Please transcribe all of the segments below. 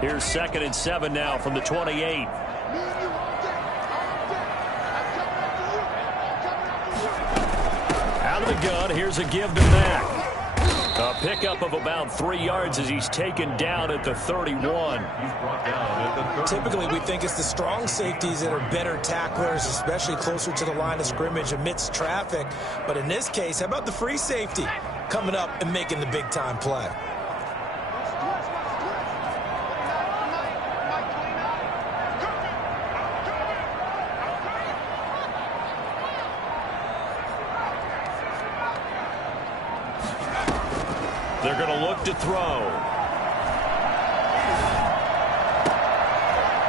Here's 2nd and 7 now from the 28. Out of the gun, here's a give to Mack. A pickup of about 3 yards as he's taken down at the 31. Typically, we think it's the strong safeties that are better tacklers, especially closer to the line of scrimmage amidst traffic. But in this case, how about the free safety coming up and making the big-time play? They're going to look to throw.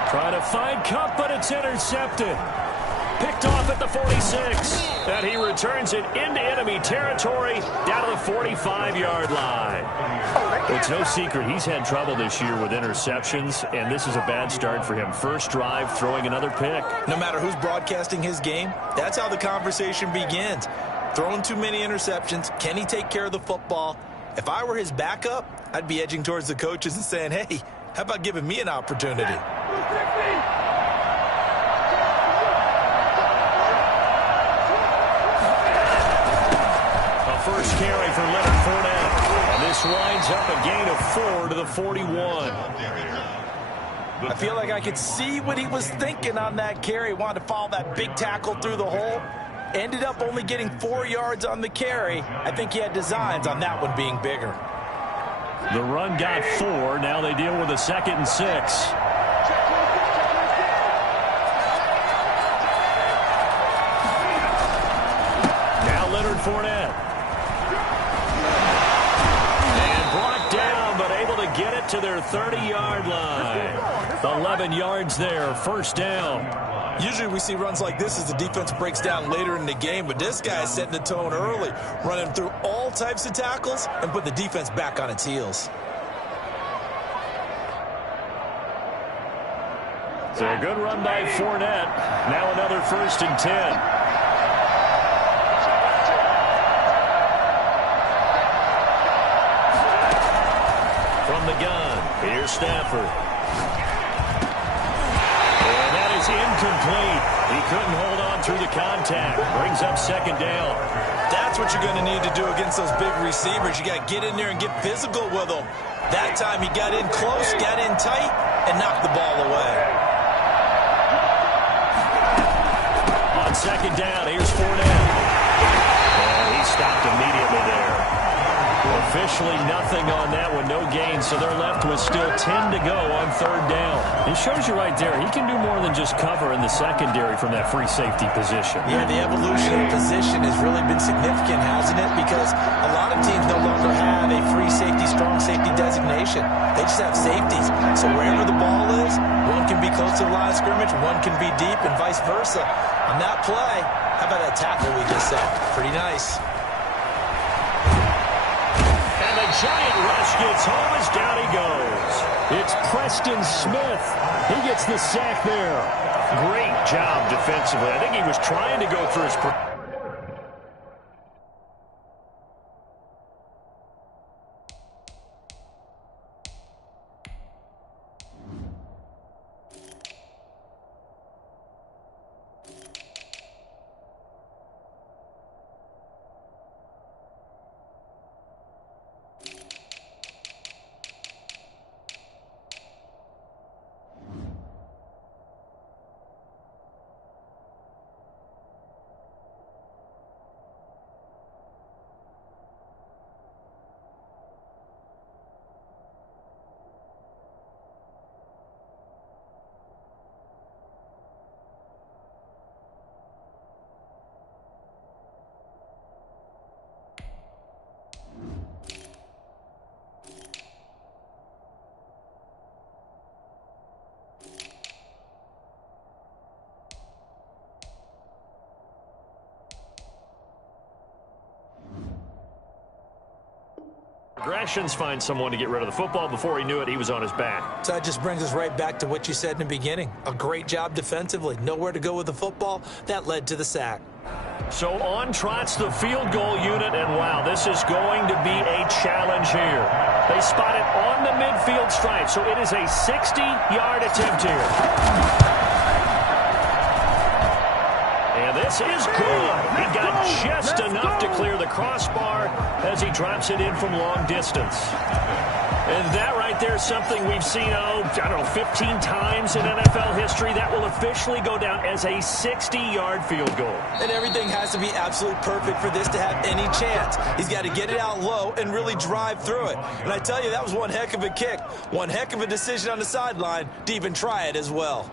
Trying to find Kupp, but it's intercepted. Picked off at the 46. And he returns it into enemy territory down to the 45-yard line. It's no secret he's had trouble this year with interceptions, and this is a bad start for him. First drive, throwing another pick. No matter who's broadcasting his game, that's how the conversation begins. Throwing too many interceptions. Can he take care of the football? If I were his backup, I'd be edging towards the coaches and saying, hey, how about giving me an opportunity? A first carry for Leonard Fournette. And this winds up a gain of 4 to the 41. I feel like I could see what he was thinking on that carry. Wanted to follow that big tackle through the hole. Ended up only getting 4 yards on the carry. I think he had designs on that one being bigger. The run got 4. Now they deal with a 2nd and 6. Now Leonard Fournette. And brought down, but able to get it to their 30-yard line. 11 yards there, first down. Usually we see runs like this as the defense breaks down later in the game, but this guy is setting the tone early, running through all types of tackles and put the defense back on its heels. So a good run by Fournette. Now another 1st and 10. From the gun, here's Stafford. Incomplete. He couldn't hold on through the contact. Brings up 2nd down. That's what you're going to need to do against those big receivers. You got to get in there and get physical with them. That time he got in close, got in tight, and knocked the ball away. On 2nd down, here's Fournette. And he stopped immediately there. Officially nothing on that one, no gain, so they're left with still 10 to go on 3rd down. It shows you right there, he can do more than just cover in the secondary from that free safety position. Yeah, the evolution of position has really been significant, hasn't it? Because a lot of teams no longer have a free safety, strong safety designation. They just have safeties. So wherever the ball is, one can be close to the line of scrimmage, one can be deep, and vice versa. On that play, how about that tackle we just saw? Pretty nice. Giant rush gets home as down he goes. It's Preston Smith. He gets the sack there. Great job defensively. I think he was trying to go through his... Progressions find someone to get rid of the football. Before he knew it, he was on his back. So that just brings us right back to what you said in the beginning. A great job defensively. Nowhere to go with the football. That led to the sack. So on trots the field goal unit, and wow, this is going to be a challenge here. They spot it on the midfield stripe, so it is a 60-yard attempt here. And this is good. He got just enough to clear the crossbar as he drops it in from long distance. And that right there is something we've seen, 15 times in NFL history. That will officially go down as a 60-yard field goal. And everything has to be absolutely perfect for this to have any chance. He's got to get it out low and really drive through it. And I tell you, that was one heck of a kick. One heck of a decision on the sideline to even try it as well.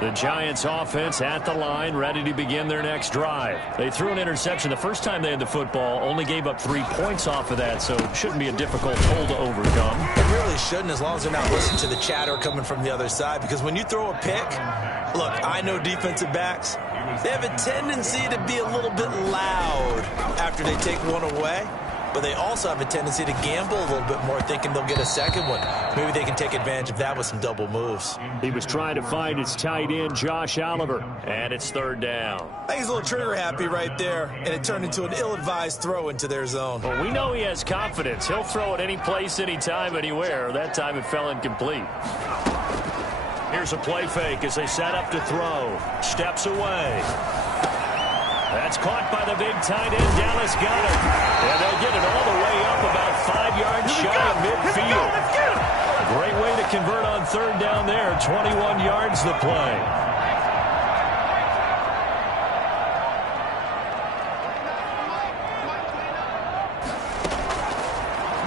The Giants offense at the line, ready to begin their next drive. They threw an interception the first time they had the football, only gave up 3 points off of that, so it shouldn't be a difficult hole to overcome. It really shouldn't, as long as they're not listening to the chatter coming from the other side, because when you throw a pick, look, I know defensive backs, they have a tendency to be a little bit loud after they take one away. But they also have a tendency to gamble a little bit more, thinking they'll get a second one. Maybe they can take advantage of that with some double moves. He was trying to find his tight end, Josh Oliver, and it's third down. I think he's a little trigger happy right there, and it turned into an ill-advised throw into their zone. Well, we know he has confidence. He'll throw it any place, anytime, anywhere. That time it fell incomplete. Here's a play fake as they set up to throw. Steps away. That's caught by the big tight end, Dallas Goedert. And they'll get it all the way up about 5 yards shy of midfield. Great way to convert on third down there. 21 yards the play.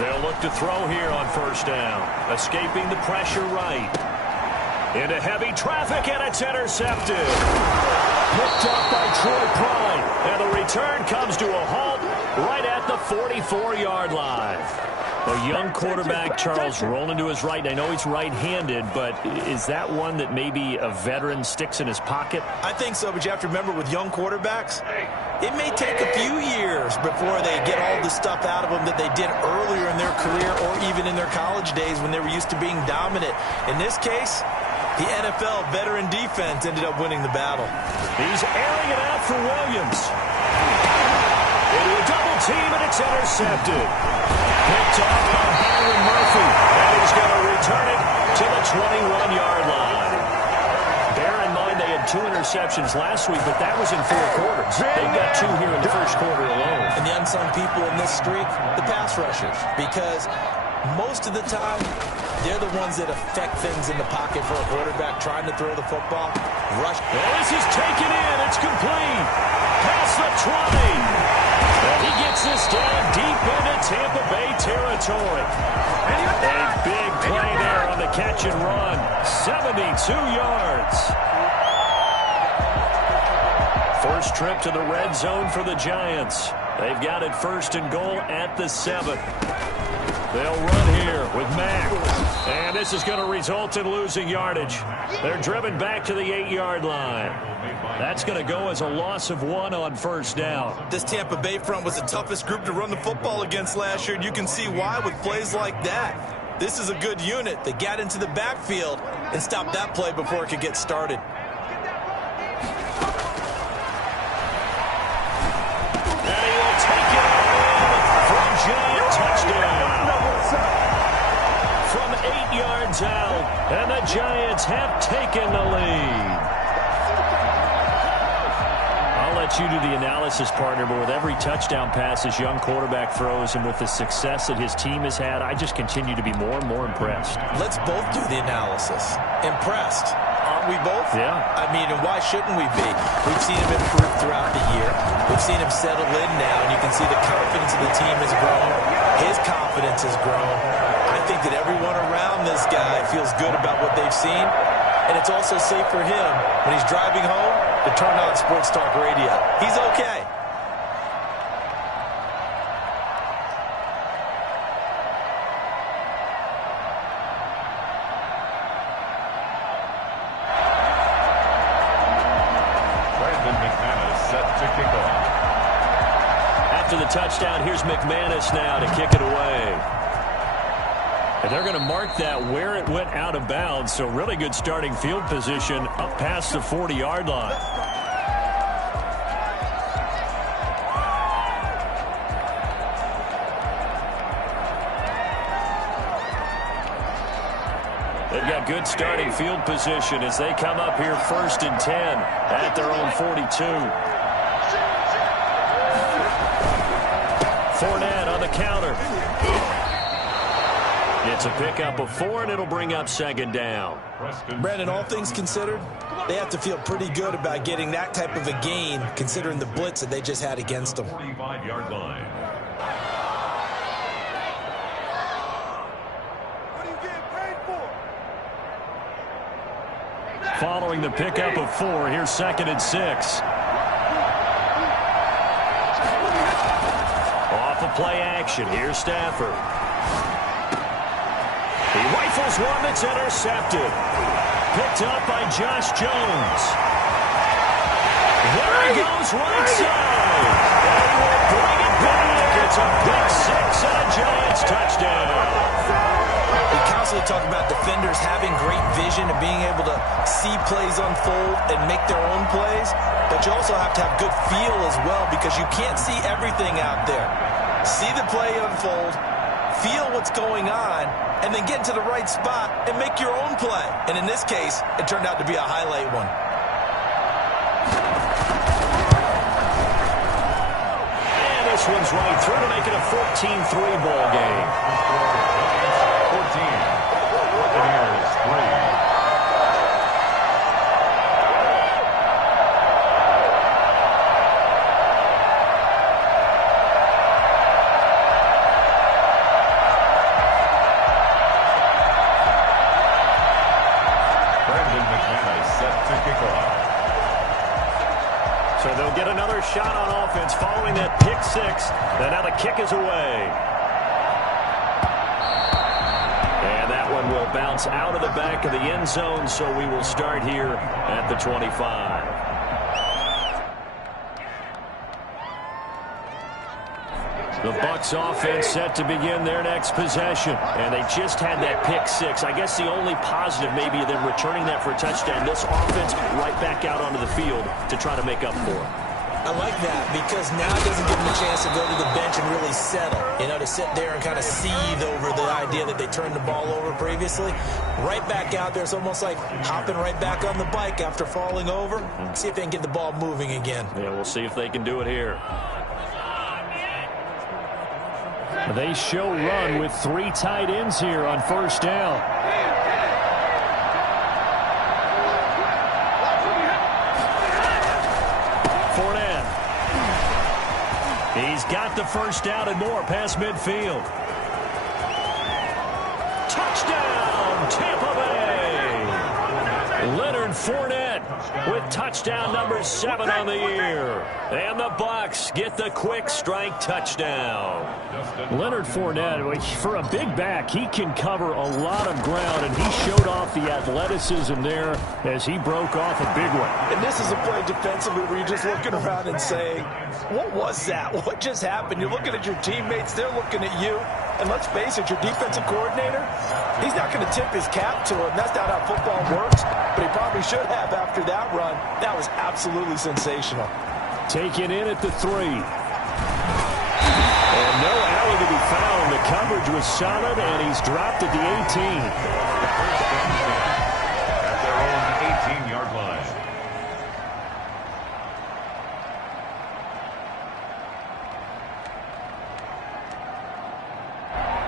They'll look to throw here on first down. Escaping the pressure right. Into heavy traffic, and it's intercepted. Picked up by Troy Prime. And the return comes to a halt right at the 44-yard line. A young quarterback, Charles, rolling to his right. I know he's right-handed, but is that one that maybe a veteran sticks in his pocket? I think so, but you have to remember with young quarterbacks, it may take a few years before they get all the stuff out of them that they did earlier in their career or even in their college days when they were used to being dominant. In this case, the NFL veteran defense ended up winning the battle. He's airing it out for Williams. Into a double team, and it's intercepted. Picked off by Byron Murphy. And he's going to return it to the 21-yard line. Bear in mind they had 2 interceptions last week, but that was in 4 quarters. They've got 2 here in the first quarter alone. And the unsung people in this streak, the pass rushers. Because most of the time, they're the ones that affect things in the pocket for a quarterback trying to throw the football. Rush. Well, this is taken in. It's complete. Past the 20. And he gets this down deep into Tampa Bay territory. A big play there on the catch and run. 72 yards. First trip to the red zone for the Giants. They've got it first and goal at the 7. They'll run here with Mack. And this is going to result in losing yardage. They're driven back to the 8-yard line. That's going to go as a loss of 1 on first down. This Tampa Bay front was the toughest group to run the football against last year, and you can see why with plays like that. This is a good unit. They got into the backfield and stopped that play before it could get started. And he will take it in for a giant touchdown. From 8 yards out, and the Giants have taken the lead. I'll let you do the analysis, partner, but with every touchdown pass his young quarterback throws and with the success that his team has had, I just continue to be more and more impressed. Let's both do the analysis. Impressed. Aren't we both? Yeah. I mean, and why shouldn't we be? We've seen him improve throughout the year. We've seen him settle in now, and you can see the confidence of the team has grown. His confidence has grown. I think that everyone around this guy feels good about what they've seen, and it's also safe for him when he's driving home to turn on Sports Talk Radio. He's okay. after the touchdown. Here's McManus now to kick it away. And they're going to mark that where it went out of bounds. So really good starting field position up past the 40-yard line. They've got good starting field position as they come up here 1st and 10 at their own 42. Fournette on the counter. It's a pickup of 4, and it'll bring up 2nd down. Brandon, all things considered, they have to feel pretty good about getting that type of a gain, considering the blitz that they just had against them. 45-yard line. What are you getting paid for? Following the pickup of 4, here's 2nd and 6. Off of play action, here's Stafford. He rifles one that's intercepted. Picked up by Josh Jones. There he goes right side. And he will bring it back. It's a big 6 and a Giants touchdown. We constantly talk about defenders having great vision and being able to see plays unfold and make their own plays. But you also have to have good feel as well because you can't see everything out there. See the play unfold, feel what's going on, and then get to the right spot and make your own play. And in this case, it turned out to be a highlight one. And this one's right through to make it a 14-3 ball game. 14. Buccaneers 3. So they'll get another shot on offense following that pick 6. And now the kick is away. And that one will bounce out of the back of the end zone, so we will start here at the 25. The Bucs offense set to begin their next possession. And they just had that pick 6. I guess the only positive maybe them returning that for a touchdown. This offense right back out onto the field to try to make up for it. I like that because now it doesn't give them a chance to go to the bench and really settle. You know, to sit there and kind of seethe over the idea that they turned the ball over previously. Right back out there. It's almost like hopping right back on the bike after falling over. See if they can get the ball moving again. Yeah, we'll see if they can do it here. They show run with 3 tight ends here on 1st down. Fournette. He's got the 1st down and more past midfield. Touchdown, Tampa Bay. Leonard Fournette with touchdown number 7 on the year. And the Bucs get the quick strike touchdown. Leonard Fournette, for a big back, he can cover a lot of ground, and he showed off the athleticism there as he broke off a big one. And this is a play defensively where you're just looking around and saying, what was that? What just happened? You're looking at your teammates, they're looking at you. And let's face it, your defensive coordinator, he's not going to tip his cap to him. That's not how football works, but he probably should have after that run. That was absolutely sensational. Taken in at the 3. And no alley to be found. The coverage was solid, and he's dropped at the 18. At their own 18-yard line.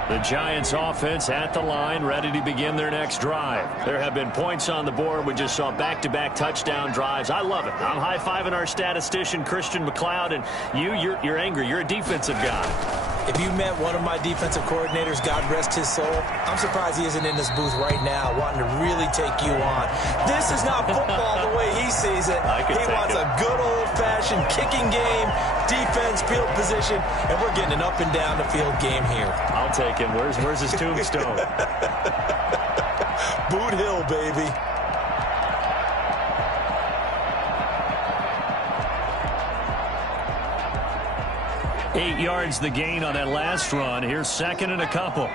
The Giants offense at the line, ready to begin their next drive. There have been points on the board. We just saw back-to-back touchdown drives. I love it. I'm high-fiving our statistician, Christian McLeod, and you're angry. You're a defensive guy. If you met one of my defensive coordinators, God rest his soul, I'm surprised he isn't in this booth right now wanting to really take you on. This is not football the way he sees it. He wants a good old-fashioned kicking game, defense, field position, and we're getting an up-and-down-the-field game here. I'll take him. Where's his tombstone? Boot Hill, baby. 8 yards the gain on that last run. Here's second and a couple.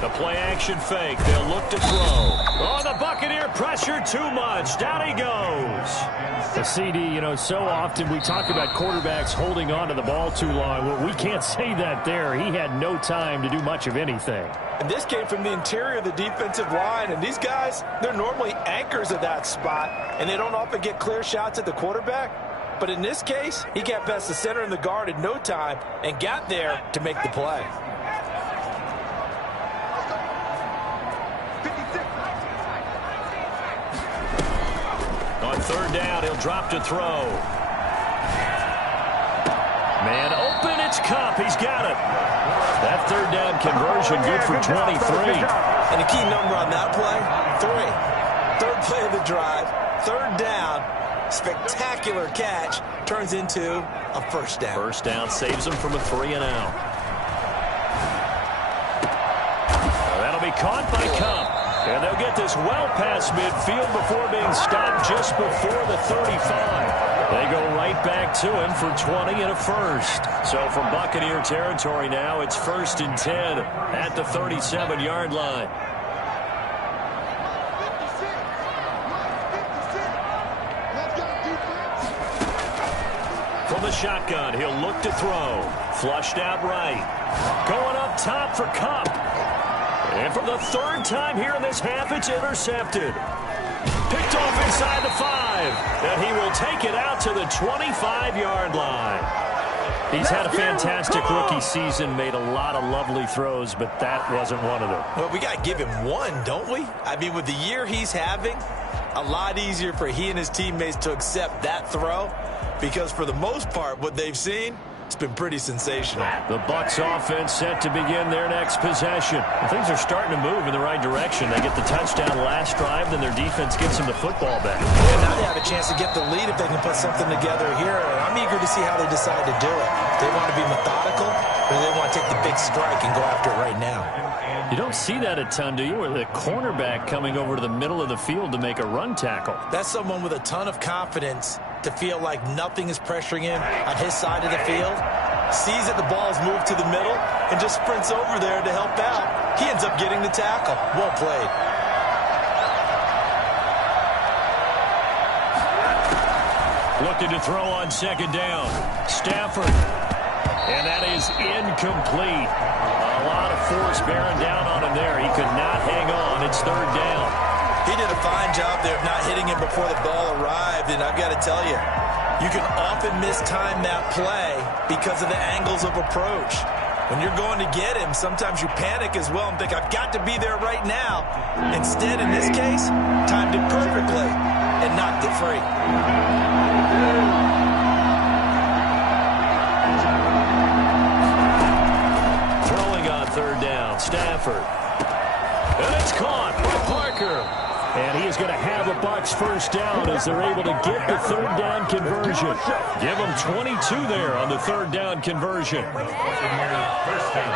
The play-action fake. They'll look to throw. Oh, the Buccaneer pressure too much. Down he goes. The CD, you know, so often we talk about quarterbacks holding on to the ball too long. Well, we can't say that there. He had no time to do much of anything. And this came from the interior of the defensive line. And these guys, they're normally anchors of that spot, and they don't often get clear shots at the quarterback. But in this case, he got past the center and the guard in no time and got there to make the play. On third down, he'll drop to throw. Man open, it's Kupp. He's got it. That third down conversion good for 23. And a key number on that play, 3. Third play of the drive, third down, spectacular catch, turns into a first down. First down saves him from a 3-and-out. That'll be caught by Kupp. And they'll get this well past midfield before being stopped just before the 35. They go right back to him for 20 and a first. So from Buccaneer territory now, it's 1st and 10 at the 37-yard line. From the shotgun, he'll look to throw. Flushed out right. Going up top for Kupp. And for the third time here in this half, it's intercepted. Picked off inside the 5. And he will take it out to the 25-yard line. He's had a fantastic rookie season, made a lot of lovely throws, but that wasn't one of them. Well, we got to give him one, don't we? I mean, with the year he's having, a lot easier for he and his teammates to accept that throw, because for the most part, what they've seen, it's been pretty sensational. The Bucs offense set to begin their next possession. Well, things are starting to move in the right direction. They get the touchdown last drive, then their defense gets them the football back. And now they have a chance to get the lead if they can put something together here. And I'm eager to see how they decide to do it. They want to be methodical, or they want to take the big strike and go after it right now. You don't see that a ton, do you? Where the cornerback coming over to the middle of the field to make a run tackle. That's someone with a ton of confidence to feel like nothing is pressuring him on his side of the field. Sees that the ball's moved to the middle and just sprints over there to help out. He ends up getting the tackle. Well played. Looking to throw on second down. Stafford. And that is incomplete. A lot of force bearing down on him there. He could not hang on. It's third down. He did a fine job there of not hitting him before the ball arrived. And I've got to tell you, you can often mistime that play because of the angles of approach. When you're going to get him, sometimes you panic as well and think, I've got to be there right now. Instead, in this case, timed it perfectly and knocked it free. Throwing on third down, Stafford. And it's caught by Parker. And he is going to have a Bucs first down as they're able to get the third down conversion. Give them 22 there on the third down conversion. First down.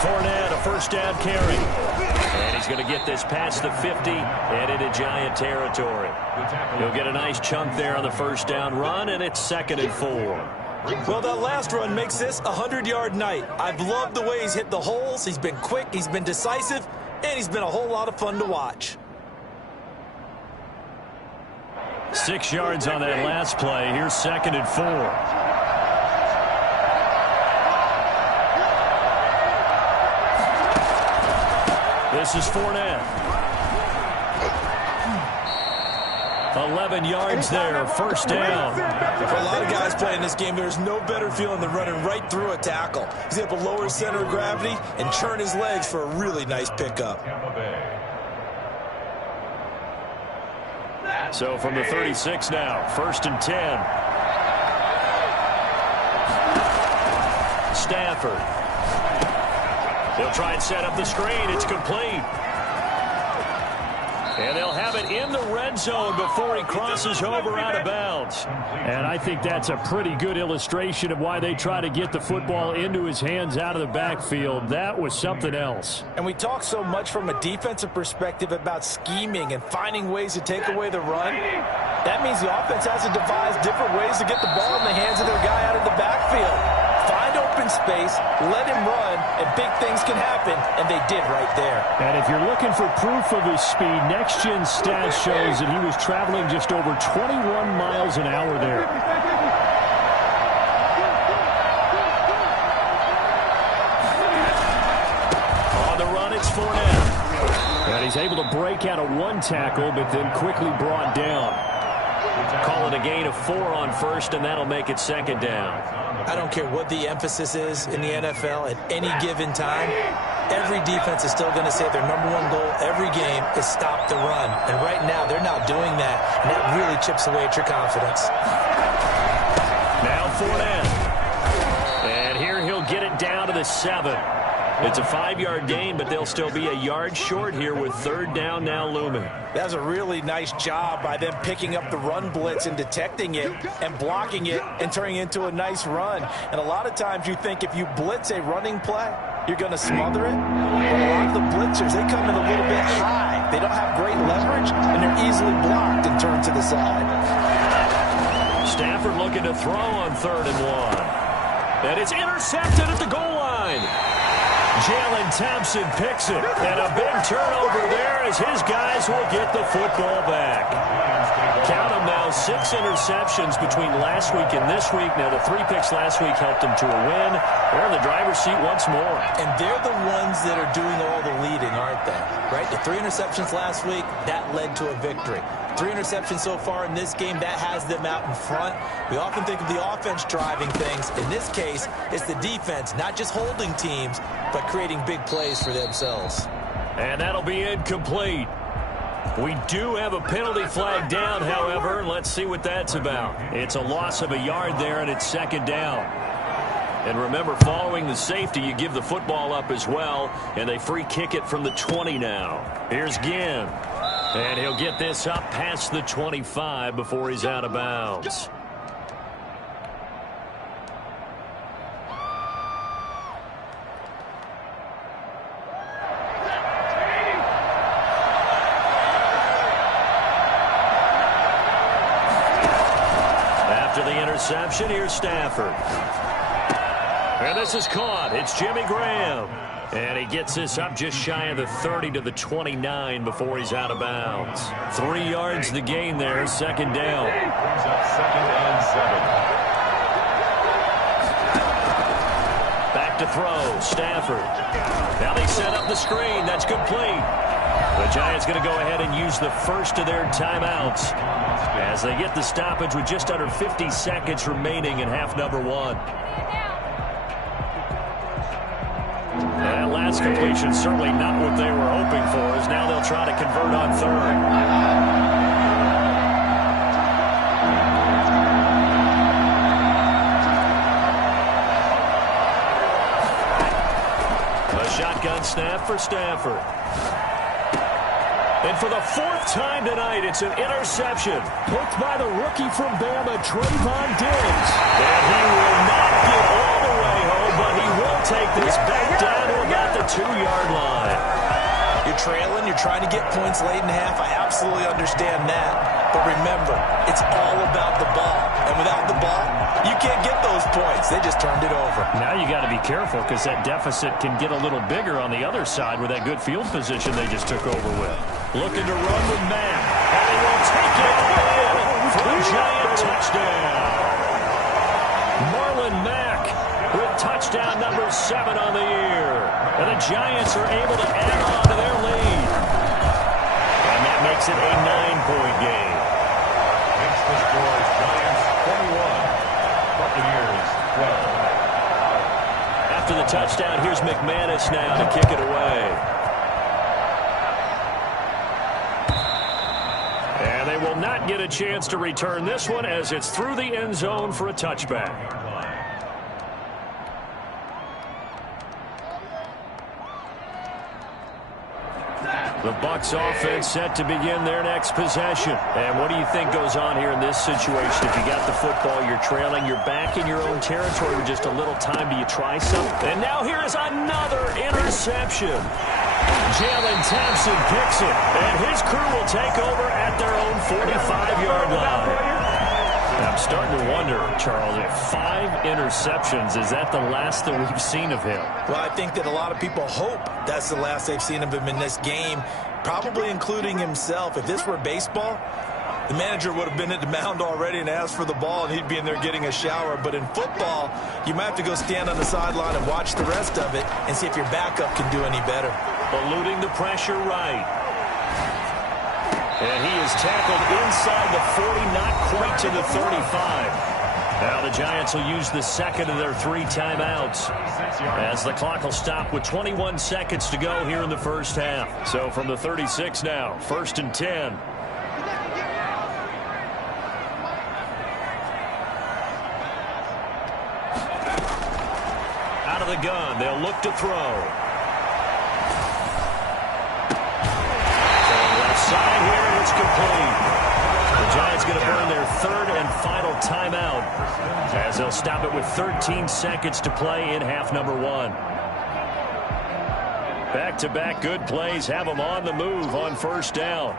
Fournette, a first down carry. And he's going to get this past the 50 and into Giant territory. He'll get a nice chunk there on the first down run, and it's 2nd and 4. Well, that last run makes this a 100-yard night. I've loved the way he's hit the holes. He's been quick, he's been decisive, and he's been a whole lot of fun to watch. 6 yards on that last play. Here's 2nd and 4. This is Fournette. 11 yards there, first down. For a lot of guys playing this game, there's no better feeling than running right through a tackle. He's able to lower his center of gravity and churn his legs for a really nice pickup. So from the 36 now, 1st and 10. Stafford. He'll try and set up the screen. It's complete. And they'll have it in the red zone before he crosses over out of bounds. And I think that's a pretty good illustration of why they try to get the football into his hands out of the backfield. That was something else. And we talk so much from a defensive perspective about scheming and finding ways to take away the run. That means the offense has to devise different ways to get the ball in the hands of their guy out of the backfield. Find open space, let him run, and big things can happen, and they did right there. And if you're looking for proof of his speed, Next Gen Stats shows that he was traveling just over 21 miles an hour there. On the run, it's Fournette. And he's able to break out of one tackle, but then quickly brought down. Call it a gain of 4 on first, and that'll make it second down. I don't care what the emphasis is in the NFL at any given time. Every defense is still going to say their #1 goal every game is stop the run. And right now, they're not doing that, and that really chips away at your confidence. Now Fournette. And here he'll get it down to the 7. It's a 5-yard gain, but they'll still be a yard short here with third down now looming. That was a really nice job by them picking up the run blitz and detecting it and blocking it and turning it into a nice run. And a lot of times you think if you blitz a running play, you're going to smother it. But a lot of the blitzers, they come in a little bit high. They don't have great leverage, and they're easily blocked and turned to the side. Stafford looking to throw on 3rd and 1. And it's intercepted at the goal line. Jalen Thompson picks it, and a big turnover there as his guys will get the football back. Count them now, 6 interceptions between last week and this week. Now, the 3 picks last week helped them to a win. They're in the driver's seat once more. And they're the ones that are doing all the leading, aren't they? Right? The 3 interceptions last week, that led to a victory. 3 interceptions so far in this game, that has them out in front. We often think of the offense driving things. In this case, it's the defense, not just holding teams, but creating big plays for themselves. And that'll be incomplete. We do have a penalty flag down, however. Let's see what that's about. It's a loss of a yard there, and it's second down. And remember, following the safety, you give the football up as well, and they free kick it from the 20 now. Here's Ginn. And he'll get this up past the 25 before he's out of bounds. After the interception, here's Stafford. And this is caught. It's Jimmy Graham. And he gets this up just shy of the 30 to the 29 before he's out of bounds. 3 yards the gain there, second down. Brings up 2nd and 7. Back to throw, Stafford. Now they set up the screen. That's complete. The Giants going to go ahead and use the first of their timeouts as they get the stoppage with just under 50 seconds remaining in half number 1. That last completion certainly not what they were hoping for, as now they'll try to convert on 3rd. A shotgun snap for Stafford. And for the 4th time tonight, it's an interception. Picked by the rookie from Bama, Trayvon Diggs. And he will not get all the way home, but he will take this back down to about the 2-yard line. You're trailing, you're trying to get points late in half. I absolutely understand that. But remember, it's all about the ball. And without the ball, you can't get those points. They just turned it over. Now you got to be careful because that deficit can get a little bigger on the other side with that good field position they just took over with. Looking to run with Mack. And he will take it in for a giant touchdown. Marlon Mack with touchdown number 7 on the year. And the Giants are able to add on to their lead. And that makes it a 9-point game. Makes the score Giants 21, Buccaneers 12. After the touchdown, here's McManus now to kick it away. And they will not get a chance to return this one as it's through the end zone for a touchback. The Bucs offense set to begin their next possession. And what do you think goes on here in this situation? If you got the football, you're trailing, you're back in your own territory with just a little time. Do you try something? And now here is another interception. Jalen Thompson picks it, and his crew will take over at their own 45-yard line. I'm starting to wonder, Charles, if 5 interceptions, is that the last that we've seen of him? Well, I think that a lot of people hope that's the last they've seen of him in this game, probably including himself. If this were baseball, the manager would have been at the mound already and asked for the ball, and he'd be in there getting a shower. But in football, you might have to go stand on the sideline and watch the rest of it and see if your backup can do any better. Eluding the pressure right. And he is tackled inside the 40, not quite to the 35. Now the Giants will use the second of their 3 timeouts as the clock will stop with 21 seconds to go here in the first half. So from the 36 now, 1st and 10. Out of the gun, they'll look to throw. Side here, and it's complete. The Giants going to burn their 3rd and final timeout as they'll stop it with 13 seconds to play in half number 1. Back-to-back good plays have them on the move on 1st down.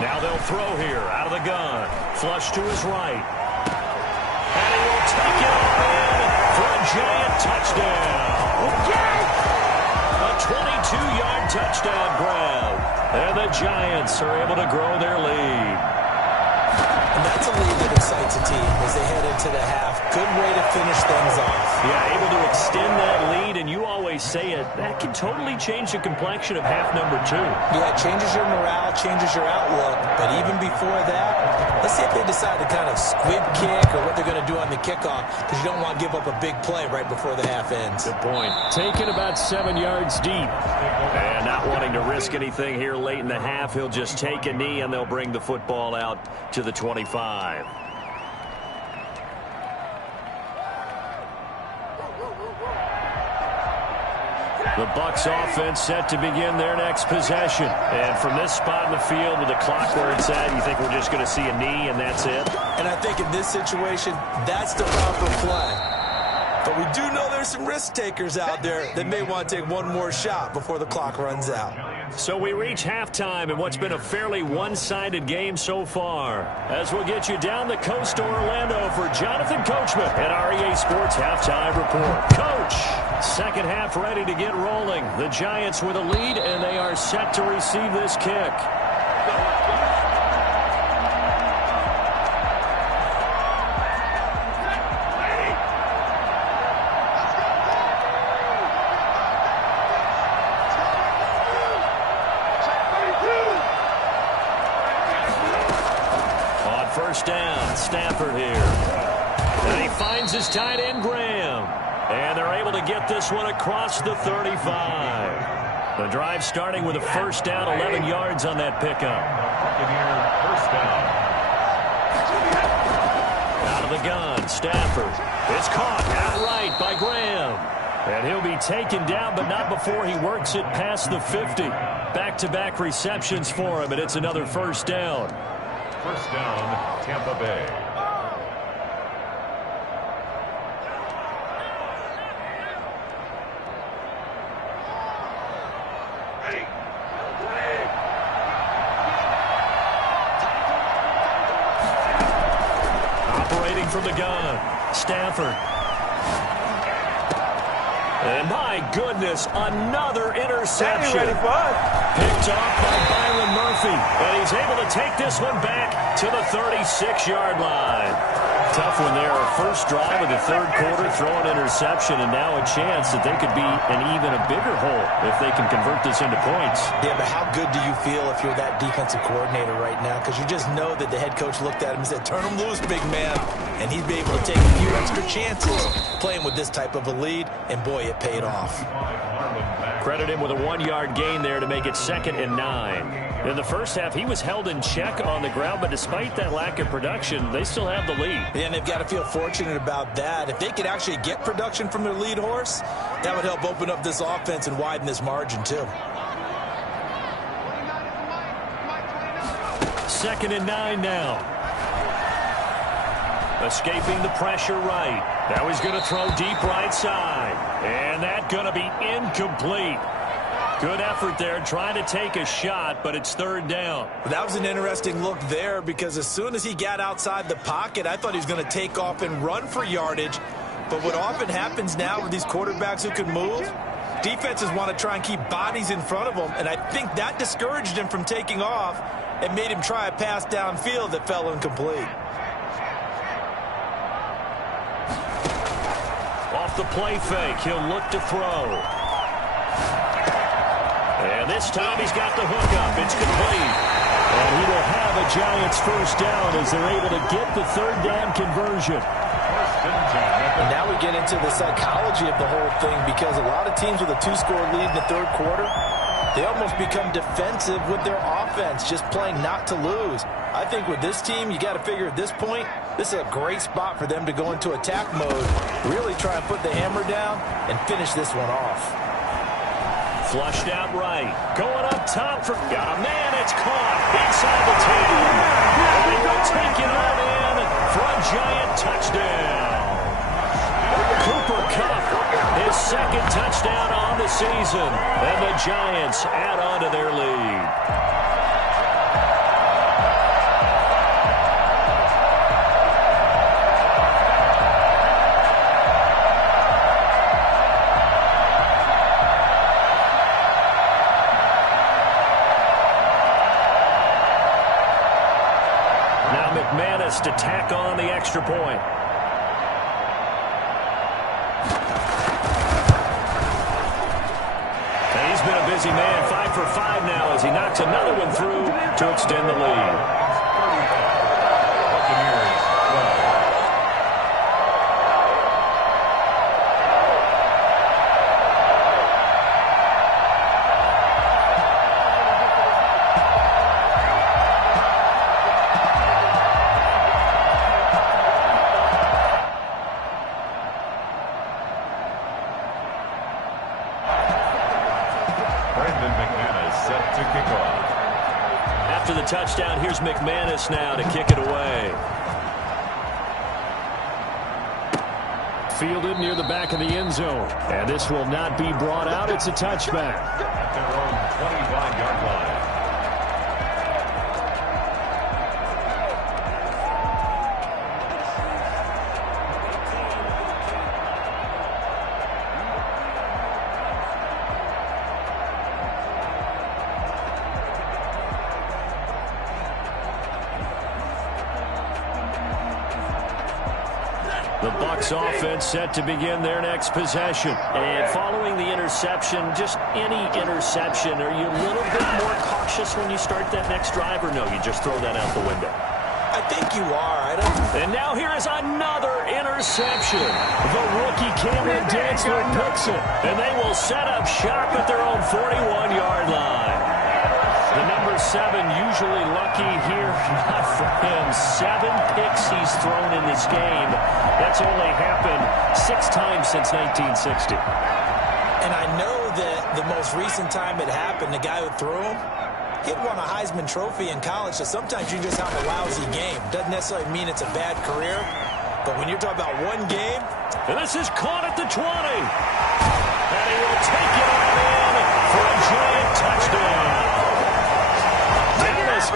Now they'll throw here out of the gun. Flush to his right. And he will take it all in for a Giant touchdown. A 22-yard touchdown grab. And the Giants are able to grow their lead. And that's a lead that excites a team as they head into the half. Good way to finish things off. Yeah, able to extend that lead, and you always say it, that can totally change the complexion of half number 2. Yeah, it changes your morale, changes your outlook. But even before that, let's see if they decide to kind of squib kick or what they're going to do on the kickoff, because you don't want to give up a big play right before the half ends. Good point. Taken about 7 yards deep. And not wanting to risk anything here late in the half, he'll just take a knee, and they'll bring the football out to the 25. The Bucs offense set to begin their next possession. And from this spot in the field with the clock where it's at, you think we're just going to see a knee and that's it? And I think in this situation, that's the proper play. But we do know there's some risk takers out there that may want to take one more shot before the clock runs out. So we reach halftime in what's been a fairly one-sided game so far. As we'll get you down the coast to Orlando for Jonathan Coachman at our EA Sports Halftime Report. Coach, second half ready to get rolling. The Giants with a lead, and they are set to receive this kick. First down, Stafford here. And he finds his tight end, Graham. And they're able to get this one across the 35. The drive starting with a first down, 11 yards on that pickup. First down. Out of the gun, Stafford. It's caught outright by Graham. And he'll be taken down, but not before he works it past the 50. Back-to-back receptions for him, and it's another first down. First down, Tampa Bay. Operating from the gun, Stafford. And my goodness, another interception. Picked off by Byron Murphy. And he's able to take this one back to the 36-yard line. Tough one there. First drive of the third quarter, throw an interception, and now a chance that they could be in even a bigger hole if they can convert this into points. Yeah, but how good do you feel if you're that defensive coordinator right now? Because you just know that the head coach looked at him and said, turn him loose, big man. And he'd be able to take a few extra chances playing with this type of a lead, and boy, it paid off. Credit him with a 1-yard gain there to make it 2nd and 9. In the first half, he was held in check on the ground, but despite that lack of production, they still have the lead. Yeah, and they've got to feel fortunate about that. If they could actually get production from their lead horse, that would help open up this offense and widen this margin too. 2nd and 9 now. Escaping the pressure right. Now he's going to throw deep right side. And that's going to be incomplete. Good effort there trying to take a shot, but it's 3rd down. That was an interesting look there because as soon as he got outside the pocket, I thought he was going to take off and run for yardage. But what often happens now with these quarterbacks who can move, defenses want to try and keep bodies in front of them, and I think that discouraged him from taking off and made him try a pass downfield that fell incomplete. Off the play fake, he'll look to throw. And this time he's got the hook up. It's complete. And he will have a Giants 1st down as they're able to get the 3rd down conversion. And now we get into the psychology of the whole thing because a lot of teams with a 2-score lead in the 3rd quarter, they almost become defensive with their offense, just playing not to lose. I think with this team, you got to figure at this point, this is a great spot for them to go into attack mode, really try and put the hammer down and finish this one off. Flushed out right. Going up top for... Got a man. It's caught inside the 10. And they will take it on in for a Giant touchdown. Cooper Kupp, his 2nd touchdown on the season. And the Giants add on to their lead. McManus to tack on the extra point. And he's been a busy man, 5 for 5 now as he knocks another one through to extend the lead. Touchdown. Here's McManus now to kick it away. Fielded near the back of the end zone. And this will not be brought out. It's a touchback. At their own 25-yard line. The Bucs offense set to begin their next possession. And following the interception, just any interception, are you a little bit more cautious when you start that next drive, or no, you just throw that out the window? I think you are. And now here is another interception. The rookie Cameron Dantzler picks it, and they will set up shop at their own 41-yard line. The number 7 usually lucky here. Not for him. 7 picks he's thrown in this game. That's only happened 6 times since 1960. And I know that the most recent time it happened, the guy who threw him, he had won a Heisman Trophy in college, so sometimes you just have a lousy game. Doesn't necessarily mean it's a bad career, but when you're talking about one game. And this is caught at the 20. And he